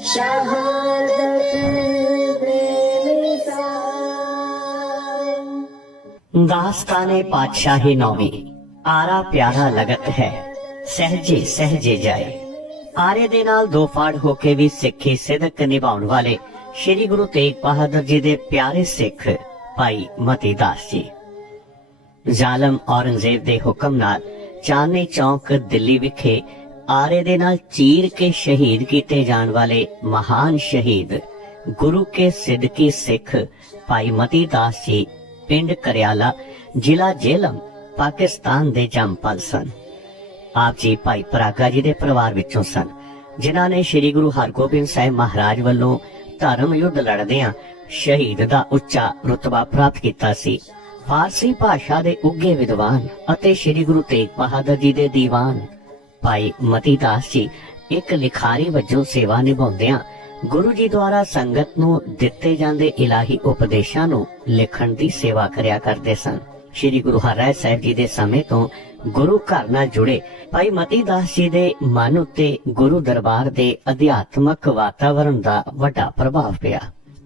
शहादत बेमिसाल ਦਾਸਤਾਨੇ ਪਾਤਸ਼ਾਹੀ ਨੌਵੀਂ ਆਰਾ ਪਿਆਰਾ ਲਗਤ ਹੈ ਸਹਜੇ ਸਹਜੇ ਜਾਏ ਆਰੇ ਦੇ ਨਾਲ ਦੋ ਫਾੜ ਹੋ ਕੇ ਵੀ ਸਿੱਖੀ ਸਿਦਕ ਨਿਭਾਉਣ ਵਾਲੇ ਸ੍ਰੀ ਗੁਰੂ ਤੇਗ ਬਹਾਦਰ ਜੀ ਦੇ ਪਿਆਰੇ ਸਿੱਖ ਭਾਈ ਮਤੀ ਦਾਸ ਜੀ ਜ਼ਾਲਮ ਔਰੰਗਜ਼ੇਬ ਦੇ ਹੁਕਮ ਨਾਲ ਚਾਂਦਨੀ ਚੌਕ ਦਿੱਲੀ ਵਿਖੇ ਆਰੇ ਦੇ ਨਾਲ ਚੀਰ ਕੇ ਸ਼ਹੀਦ ਕੀਤੇ ਜਾਣ ਵਾਲੇ ਮਹਾਨ ਸ਼ਹੀਦ, ਗੁਰੂ ਕੇ ਸਿੱਧਕੀ ਸਿੱਖ ਭਾਈ ਮਤੀ ਦਾਸ ਜੀ, ਪਿੰਡ ਕਰਿਆਲਾ, ਜ਼ਿਲ੍ਹਾ ਜੇਲਮ, ਪਾਕਿਸਤਾਨ ਦੇ ਜੰਮਪਲ ਸਨ। ਆਪ ਜੀ ਭਾਈ ਪਰਾਗਾ ਜੀ ਦੇ ਪਰਿਵਾਰ ਵਿੱਚੋਂ ਸਨ, ਜਿਨ੍ਹਾਂ ਨੇ ਸ੍ਰੀ ਗੁਰੂ ਹਰਗੋਬਿੰਦ ਸਾਹਿਬ ਮਹਾਰਾਜ ਵੱਲੋਂ ਧਰਮ ਯੁੱਧ ਲੜਦਿਆਂ ਸ਼ਹੀਦ ਦਾ ਉੱਚਾ ਰੁਤਬਾ ਪ੍ਰਾਪਤ ਕੀਤਾ ਸੀ। ਫਾਰਸੀ ਭਾਸ਼ਾ ਦੇ ਉੱਗੇ ਵਿਦਵਾਨ ਅਤੇ ਸ੍ਰੀ ਗੁਰੂ ਤੇਗ ਬਹਾਦਰ ਜੀ ਦੇ ਦੀਵਾਨ ਭਾਈ ਮਤੀ ਦਾਸ ਜੀ, ਇੱਕ ਲਿਖਾਰੀ ਵਜੋਂ ਸੇਵਾ ਨਿਭਾਉਂਦਿਆਂ ਗੁਰੂ ਜੀ ਦੁਆਰਾ ਸੰਗਤ ਨੂੰ ਦਿੱਤੇ ਜਾਂਦੇ ਇਲਾਹੀ ਉਪਦੇਸ਼ਾਂ ਨੂੰ ਲਿਖਣ ਦੀ ਸੇਵਾ ਕਰਿਆ ਕਰਦੇ ਸਨ। ਸ੍ਰੀ ਗੁਰੂ ਹਰਿ ਸਾਹਿਬ ਜੀ ਦੇ ਸਮੇਂ ਤੋਂ ਗੁਰੂ ਘਰ ਨਾਲ ਜੁੜੇ ਭਾਈ ਮਤੀ ਦਾਸ ਜੀ ਦੇ ਮਨ ਉੱਤੇ ਗੁਰੂ ਦਰਬਾਰ ਦੇ ਅਧਿਆਤਮਕ ਵਾਤਾਵਰਣ ਦਾ ਵੱਡਾ ਪ੍ਰਭਾਵ ਪਿਆ।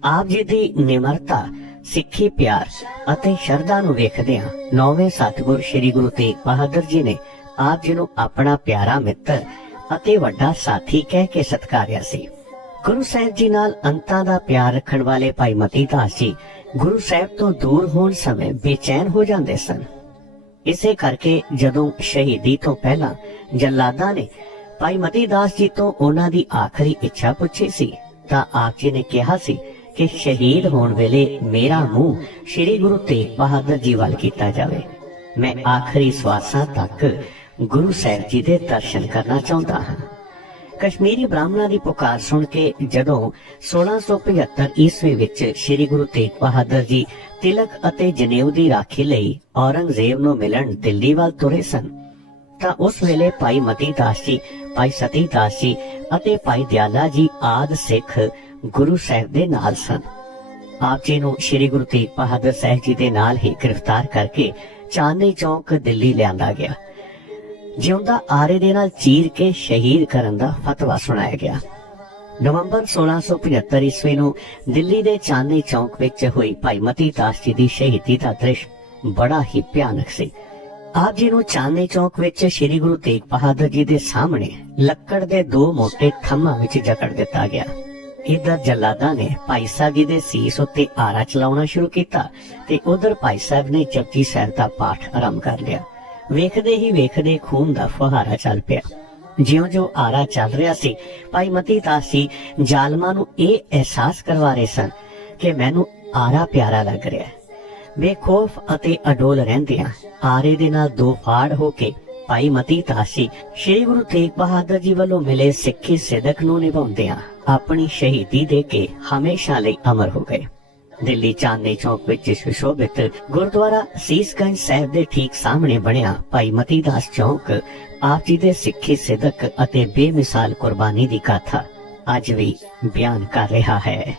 ਆਪ ਜੀ ਦੀ ਨਿਮਰਤਾ, ਸਿੱਖੀ, ਪਿਆਰ ਅਤੇ ਸ਼ਰਧਾ ਨੂੰ ਵੇਖਦਿਆਂ ਨੌਵੇਂ ਸਤਿਗੁਰ ਸ੍ਰੀ ਗੁਰੂ ਤੇਗ ਬਹਾਦਰ ਜੀ ਨੇ ਆਪ ਜੀ ਨੂੰ ਆਪਣਾ ਪਿਆਰਾ ਮਿੱਤਰ ਅਤੇ ਵੱਡਾ ਸਾਥੀ ਕਹਿ ਕੇ ਸਤਿਕਾਰਿਆ ਸੀ। ਗੁਰੂ ਸਾਹਿਬ ਜੀ ਨਾਲ ਅੰਤਾਂ ਦਾ ਪਿਆਰ ਰੱਖਣ ਵਾਲੇ ਭਾਈ ਮਤੀ ਦਾਸ ਜੀ ਗੁਰੂ ਸਾਹਿਬ ਤੋਂ ਦੂਰ ਹੋਣ ਸਮੇਂ ਬੇਚੈਨ ਹੋ ਜਾਂਦੇ ਸਨ। ਇਸੇ ਕਰਕੇ ਜਦੋਂ ਸ਼ਹੀਦੀ ਤੋਂ ਪਹਿਲਾਂ ਜੱਲਾਦਾਂ ਨੇ ਭਾਈ ਮਤੀ ਦਾਸ ਜੀ ਤੋਂ ਉਹਨਾਂ ਦੀ ਆਖਰੀ ਇੱਛਾ ਪੁੱਛੀ ਸੀ, ਤਾਂ ਆਪ ਜੀ ਨੇ ਕਿਹਾ ਸੀ ਕਿ ਸ਼ਹੀਦ ਹੋਣ ਵੇਲੇ ਮੇਰਾ ਮੂੰਹ ਸ੍ਰੀ ਗੁਰੂ ਤੇਗ ਬਹਾਦਰ ਜੀ ਵੱਲ ਕੀਤਾ ਜਾਵੇ। ਮੈਂ ਆਖਰੀ ਸਵਾਸਾਂ ਤੱਕ ਗੁਰੂ ਸਾਹਿਬ ਜੀ ਦੇ ਦਰਸ਼ਨ ਕਰਨਾ ਚਾਹੁੰਦਾ ਹਾਂ। ਕਸ਼ਮੀਰੀ ਬ੍ਰਾਹਮਣਾਂ ਦੀ ਪੁਕਾਰ ਸੁਣ ਕੇ ਜਦੋਂ 1675 ਈਸਵੀ ਵਿੱਚ ਸ੍ਰੀ ਗੁਰੂ ਤੇਗ ਬਹਾਦਰ ਜੀ ਤਿਲਕ ਅਤੇ ਜਨੇਊ ਦੀ ਰਾਖੀ ਲਈ ਔਰੰਗਜ਼ੇਬ ਨੂੰ ਮਿਲਣ ਦਿੱਲੀ ਵੱਲ ਤੁਰੇ ਸਨ, ਤਾਂ ਉਸ ਵੇਲੇ ਭਾਈ ਮਤੀ ਦਾਸ ਜੀ, ਭਾਈ ਸਤੀ ਦਾਸ ਜੀ ਅਤੇ ਭਾਈ ਦਿਆਲਾ ਜੀ ਆਦ ਸਿੱਖ ਗੁਰੂ ਸਾਹਿਬ ਦੇ ਨਾਲ ਸਨ। ਆਪ ਜੀ ਨੂੰ ਸ੍ਰੀ ਗੁਰੂ ਤੇਗ ਬਹਾਦਰ ਸਾਹਿਬ ਜੀ ਦੇ ਨਾਲ ਹੀ ਗ੍ਰਿਫਤਾਰ ਕਰਕੇ ਚਾਂਦਨੀ ਚੌਕ ਦਿੱਲੀ ਲਿਆਂਦਾ ਗਿਆ। ਜਿਉਂਦਾ ਆਰੇ ਦੇ ਨਾਲ ਚੀਰ ਕੇ ਸ਼ਹੀਦ ਕਰਨ ਦਾ ਫਤਵਾ ਸੁਣਾਇਆ ਗਿਆ। ਨਵੰਬਰ 1675 ਈਸਵੀ ਨੂੰ ਦਿੱਲੀ ਦੇ ਚਾਂਦਨੀ ਚੌਕ ਵਿੱਚ ਹੋਈ ਭਾਈ ਮਤੀ ਦਾਸ ਜੀ ਦੀ ਸ਼ਹੀਦੀ ਦਾ ਦ੍ਰਿਸ਼ ਬੜਾ ਹੀ ਭਿਆਨਕ ਸੀ। ਆਪ ਜੀ ਨੂੰ ਚਾਂਦਨੀ ਚੌਕ ਵਿੱਚ ਸ੍ਰੀ ਗੁਰੂ ਤੇਗ ਬਹਾਦਰ ਜੀ ਦੇ ਸਾਹਮਣੇ ਲੱਕੜ ਦੇ ਦੋ ਮੋਟੇ ਥੰਮਾਂ ਵਿੱਚ ਜਕੜ ਦਿੱਤਾ ਗਿਆ। ਇਧਰ ਜੱਲਾਦਾਂ ਨੇ ਭਾਈ ਸਾਹਿਬ ਜੀ ਦੇ ਸੀਸ ਉੱਤੇ ਆਰਾ ਚਲਾਉਣਾ ਸ਼ੁਰੂ ਕੀਤਾ ਤੇ ਉਧਰ ਭਾਈ ਸਾਹਿਬ ਨੇ ਜਪਜੀ ਸਾਹਿਬ ਦਾ ਪਾਠ ਆਰੰਭ ਕਰ ਲਿਆ। ਵੇਖਦੇ ਹੀ ਵੇਖਦੇ ਖੂਨ ਦਾ ਫੁਹਾਰਾ ਚੱਲ ਪਿਆ। ਜਿਉਂ-ਜਿਉਂ ਆਰਾ ਚੱਲ ਰਿਹਾ ਸੀ, ਭਾਈ ਮਤੀ ਦਾਸ ਜ਼ਾਲਮਾਂ ਨੂੰ ਇਹ ਅਹਿਸਾਸ ਕਰਵਾ ਰਹੇ ਸਨ ਕਿ ਮੈਨੂੰ ਆਰਾ ਪਿਆਰਾ ਲੱਗ ਰਿਹਾ ਹੈ। ਬੇਖੌਫ ਅਤੇ ਅਡੋਲ ਰਹਿੰਦਿਆਂ ਆਰੇ ਦੇ ਨਾਲ ਦੋ ਫਾੜ ਹੋ ਕੇ ਭਾਈ ਮਤੀ ਤਾਸੀ ਸ੍ਰੀ ਗੁਰੂ ਤੇਗ ਬਹਾਦਰ ਜੀ ਵੱਲੋਂ ਮਿਲੇ ਸਿੱਖੀ ਸਿਦਕ ਨੂੰ ਨਿਭਾਉਂਦਿਆਂ ਆਪਣੀ ਸ਼ਹੀਦੀ ਦੇ ਕੇ ਹਮੇਸ਼ਾ ਲਈ ਅਮਰ ਹੋ ਗਏ। ਦਿੱਲੀ ਚਾਂਦਨੀ ਚੌਕ ਵਿੱਚ ਸੁਸ਼ੋਭਿਤ ਗੁਰਦੁਆਰਾ ਸੀਸਗੰਜ ਸਾਹਿਬ ਦੇ ਠੀਕ ਸਾਹਮਣੇ ਬਣਿਆ ਭਾਈ ਮਤੀ ਦਾਸ ਚੌਕ। ਆਪ ਜੀ ਦੇ ਸਿੱਖੀ ਸਿਦਕ ਅਤੇ ਬੇਮਿਸਾਲ ਕੁਰਬਾਨੀ ਦੀ ਗਾਥਾ ਅੱਜ ਵੀ ਬਿਆਨ ਕਰ ਰਿਹਾ ਹੈ।